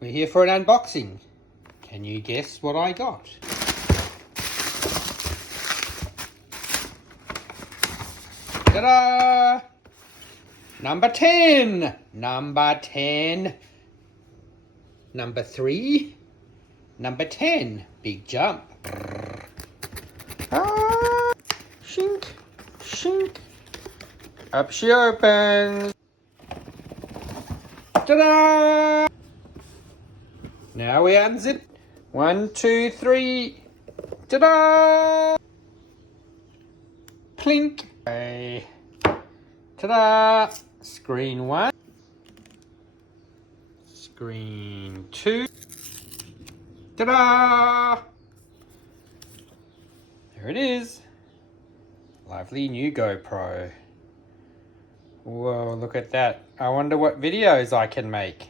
We're here for an unboxing. Can you guess what I got? Ta-da! Number 10. Number 10. Number 3. Number 10. Big jump. Ah, shink, shink. Up she opens. Ta-da! Now we unzip. 1, 2, 3. Ta-da! Clink. Okay. Ta-da! Screen 1. Screen 2. Ta-da! There it is. Lovely new GoPro. Whoa, look at that. I wonder what videos I can make.